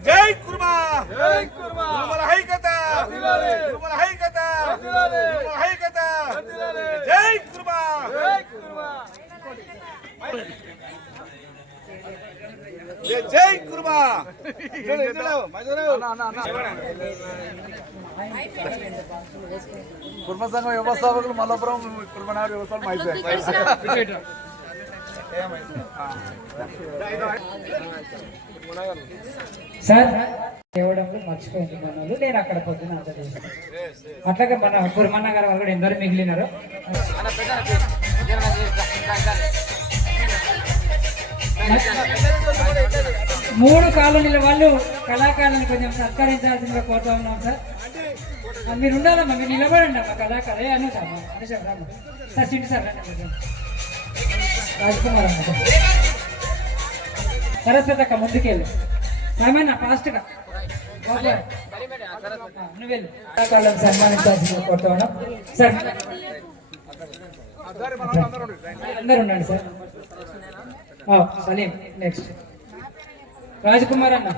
జై కుర్మా! కుర్మల హైకత! కుర్మల హైకత! కుర్మల హైకత! జై కుర్మా! జై- జై కుర్మా! చూడు, చూడు, మజూరు. కుటుంబ సంఘం వ్యవస్థాపకులు మల్లపురం కుటుంబనాడు వ్యవస్థలు అయిపోయాయి సార్ ఇవ్వడంలో మర్చిపోయింది మనోళ్ళు నేను అక్కడ పొద్దున అంత చేశాను. అట్లాగే మన కుర్మన్న గారు వాళ్ళు కూడా ఎందరూ మిగిలినారు. మూడు కాలనీల వాళ్ళు కళాకారులను కొంచెం సత్కరించాల్సిందిగా కోరుతా ఉన్నాం సార్. మీరు ఉండాలమ్మా మీరు నిలబడండి అమ్మా. కళాకారు అనే అను సార్ అను సార్ రామ్మా. సార్ సార్ రండి. రాజ్కుమార్ అమ్మ సరస్వతి అక్క ముందుకెళ్ళు ఏమైనా ఫాస్ట్గా ఓకే. ఆ, నువ్వు వెళ్ళు కళాకారులను సన్మానించాల్సిందిగా సార్. అందరు ఉండండి సార్. సలీం నెక్స్ట్ రాజకుమార్ అన్న.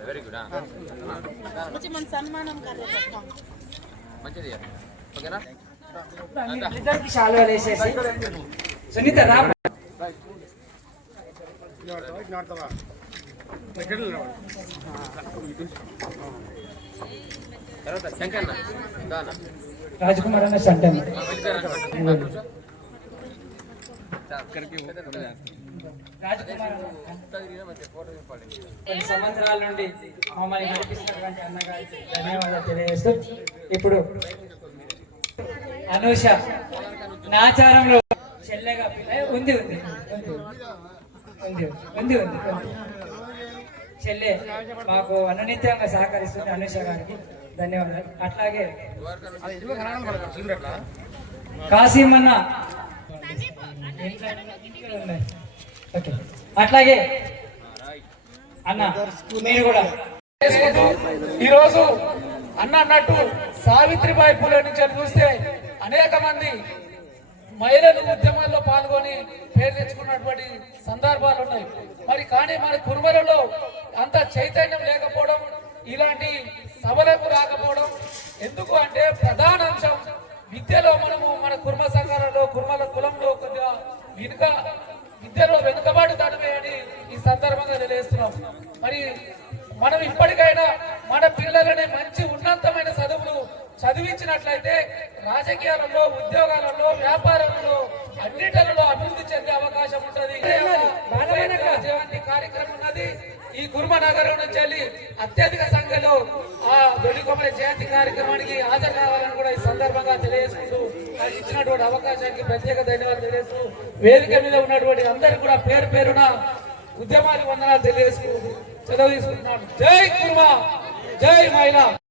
వెరీ గుడ్ మన సన్మానం మంచిది ఓకేనా ఇద్దరికి షాలో వేసేసి సునీత రా రాజకుమార్ అన్న సంటం. అక్కడికి కొన్ని సంవత్సరాల నుండి మమ్మల్ని నడిపిస్తున్నటువంటి అన్నగారికి ధన్యవాదాలు తెలియజేస్తూ ఇప్పుడు అనూష నాచారంలో చెల్లెగా ఉంది ఉంది. ఉంది ఉంది ఉంది చెల్లె మాకు అనునిత్యంగా సహకరిస్తుంది అనుష గారికి ధన్యవాదాలు. అట్లాగే. ఓకే అట్లాగే. అన్న మీరు కూడా. ఈరోజు అన్న అన్నట్టు సావిత్రిబాయి పూలే నుంచి అని చూస్తే అనేక మంది మహిళలు ఉద్యమాల్లో పాల్గొని పేరు తెచ్చుకున్నటువంటి సందర్భాలు ఉన్నాయి. మరి కానీ మన కురుమలలో అంత చైతన్యం లేకపోవడం ఇలాంటి సభలకు రాకపోవడం ఎందుకు అంటే ప్రధాన మరి మనం ఇప్పటికైనా మన పిల్లలని మంచి ఉన్నతమైన చదువులు చదివించినట్లయితే రాజకీయాలలో ఉద్యోగాలలో వ్యాపారంలో అన్నిటిలో అభివృద్ధి చెందే అవకాశం ఉంటది. జయంతి కార్యక్రమం ఉన్నది. ఈ కుర్మ నగరం నుంచి వెళ్ళి అత్యధిక సంఖ్యలో ఆ దొడికొమ్మల జయంతి కార్యక్రమానికి హాజరు కావాలని కూడా ఈ సందర్భంగా తెలియజేసుకుంటూ ఇచ్చినటువంటి అవకాశానికి ప్రత్యేక ధన్యవాదాలు తెలియజేస్తూ వేదిక మీద ఉన్నటువంటి అందరికీ కూడా పేరు పేరున ఉద్యమానికి వందనాలు తెలియజేసుకుంటూ సెలవు తీసుకుంటున్నాను. జై కుర్మ జై మహిళ